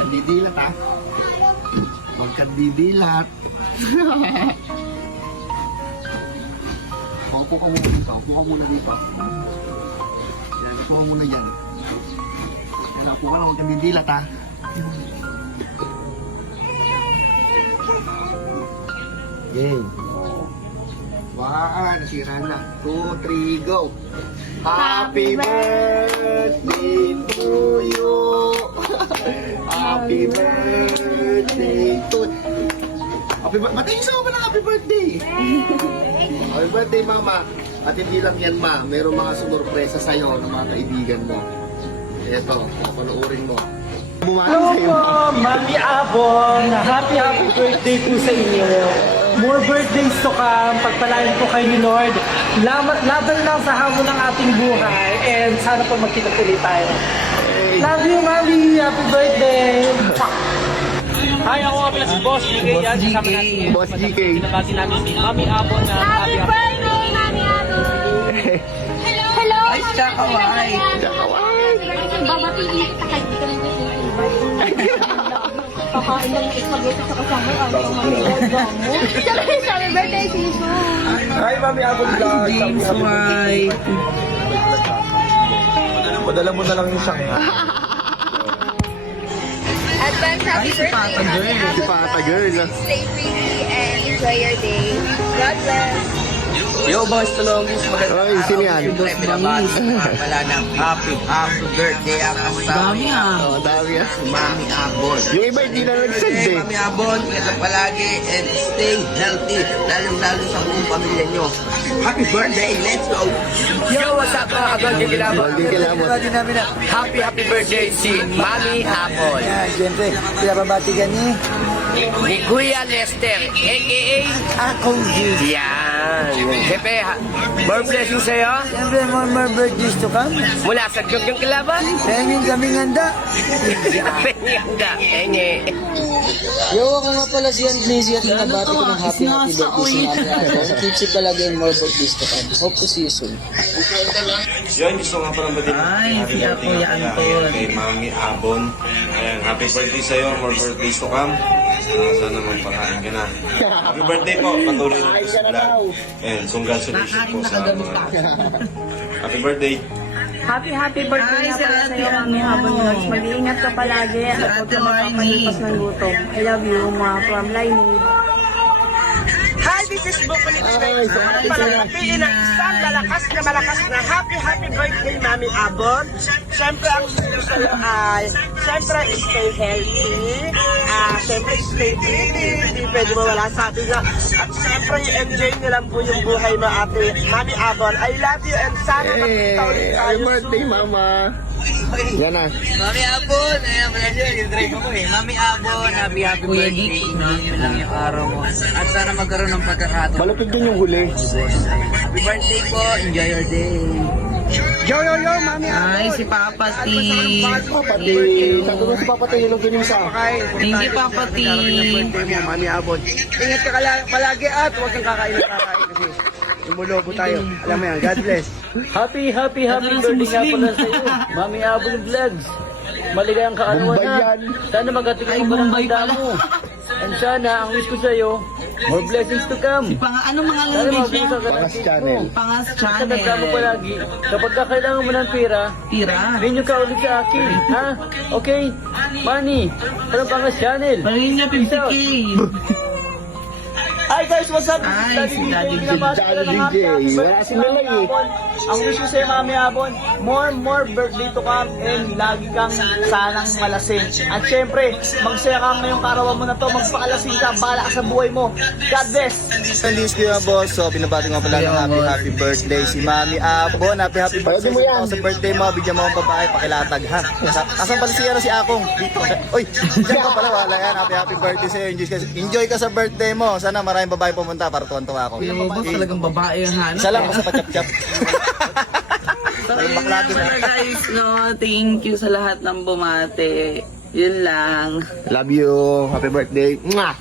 kang didilat ha. Huwag kang didilat. Upo ka muna dito. Upo ka muna dito. Yan, upo ka muna dyan. Yan, upo ka lang. Huwag kang didilat ha. Game. One, nasira na. 2, 3, go. Happy birthday to you. Happy birthday to Happy birthday. Ba't sa mga happy birthday? Happy birthday, mama. At hindi lang yan, ma. Merong mga sumurpresa sa'yo ng mga kaibigan mo. Ito, papanoorin mo. Hello po, Mami Abon. Happy birthday po sa inyo. More birthdays to come. Pagpalain po kayo ni Lord. Laban lang sa hamon ng ating buhay. And sana po magkita ulit tayo. Love you, Mami. Happy birthday. Hi, ako nga pala si Boss GK. Yan, kasama natin. Boss GK. Pinabati namin si Mami Abon na Happy birthday, Mami Abon! Hello! Ay, Chakaway. Chakaway. Babatiin kita kahit di ka nang kakain lang ng spaghetti sa kasama. Ang pamangalaga mo. Sabi, birthday, Sisu! Hi, Mami Abon vlog. James White. Padala mo na lang yung siyang. Advance happy birthday, Mami Abon! Si Pata Girl. Stay pretty and enjoy your day. God bless! Yo boys, Tulongis, magandang Oy, sino yan? Tayo pinabati pala ng happy birthday ang kasama. Oh, dami yan. Mami Abon. Yung iba hindi na nag-send eh. Mami Abon, ingat palagi and stay healthy, lalong-lalo sa buong pamilya nyo. Happy birthday, let's go! Yo, what's up mga kabagay kilabot? Bagay kilabot. Pinabati namin na happy birthday si Mami Abon. Yan, siyempre, pinababati ka ni Ni Kuya Lester, a.k.a. Akong Diyos. Yan. Siyempre, more blessings sa'yo. Siyempre, more birthdays to come. Mula sa Jogjong Kilaban. Pengin kaming handa. Pengenda, penge. Yo, ako nga pala si Anglisi at nabati ko ng happy birthday si Mami Abon. Keep safe palagi and more birthdays to come. Hope to see you soon. Yun, gusto nga parang batin. Ay, si Kuya Anton. Kay Mami Abon. Ayan, happy birthday sa'yo. More birthdays to come. Sana magpakain ka na. Happy birthday po. Patuloy na sa vlog. And congratulations po sa happy birthday. Happy birthday nga pala sa'yo, Mami Abon Vlogs. Mag-iingat ka palagi at huwag ka magpapalipas ng gutom. I love you, mga from Lainid. Hi, this is Bukulit Space. Palapiin ang isang malakas na happy birthday, Mami Abon. Siyempre, ang gusto sa'yo ay, siyempre, stay healthy. Siyempre, stay pretty. Hindi pwede mawala sabi nga. At siyempre, enjoy nyo lang po yung buhay mo, ate. Mami Abon, I love you and sana magkita ulit tayo Happy birthday, mama. Yan na. Mami Abon, ayan pala siya, yung drive ako eh. Mami Abon, happy birthday. Yun lang yung araw mo. At sana magkaroon ng pagkakataon. Malapit din yung huli. Happy birthday po, enjoy your day. Yo, Mami Abon. Ay, si Papa T. Papa T. Sabi ko si Papa T. Yung ganisa. Thank you, Papa T. Mami Abon. Ingat ka palagi at huwag kang kakain kasi tumulobo tayo. Alam mo yan, God bless. Happy birthday nga pala sa iyo, Mami Abon Vlogs. Maligayang kaarawan Bombay na. yan. Sana magatikin mo ng handa mo. And sana, ang wish ko sa iyo, more blessings to come. Anong mga Sana language mabuhay niya? ka ng Pangas cake channel. mo. Pangas Tandaan mo channel. palagi, kapag kailangan mo ng pera, Tira. rinyo ka ulit sa akin. Ha? Okay? Money. Parang Pangas channel. Palingin niya 50K. Hi guys, what's up? Hi, si Daddy Pinabati DJ. ko ng happy Wala birthday si Mami Lelay eh. Abon. Ang wish ko sa'yo, Mami Abon, more birthday to come and lagi kang sanang malasing. At syempre, magsaya ka ngayong karawan mo na to, magpakalasing ka, bahala ka sa buhay mo. God bless! Feliz ko yung boss. So, pinabati nga pala ng happy birthday si Mami Abon. Happy birthday mo yan. sa birthday mo. Bigyan mo ang babae, pakilatag ha. Asan pala si Akong? Dito. Uy, dyan ka pala. Wala yan. Happy birthday sa'yo. Enjoy ka sa birthday mo. Sana maraming babae pumunta para tuwan-tuwa ako. Kuya Boss, talagang babae yung hanap. Isa lang, basta pa-chap-chap. So, yun nga pala guys, no? Thank you sa lahat ng bumate. Yun lang. Love you. Happy birthday. Mwah!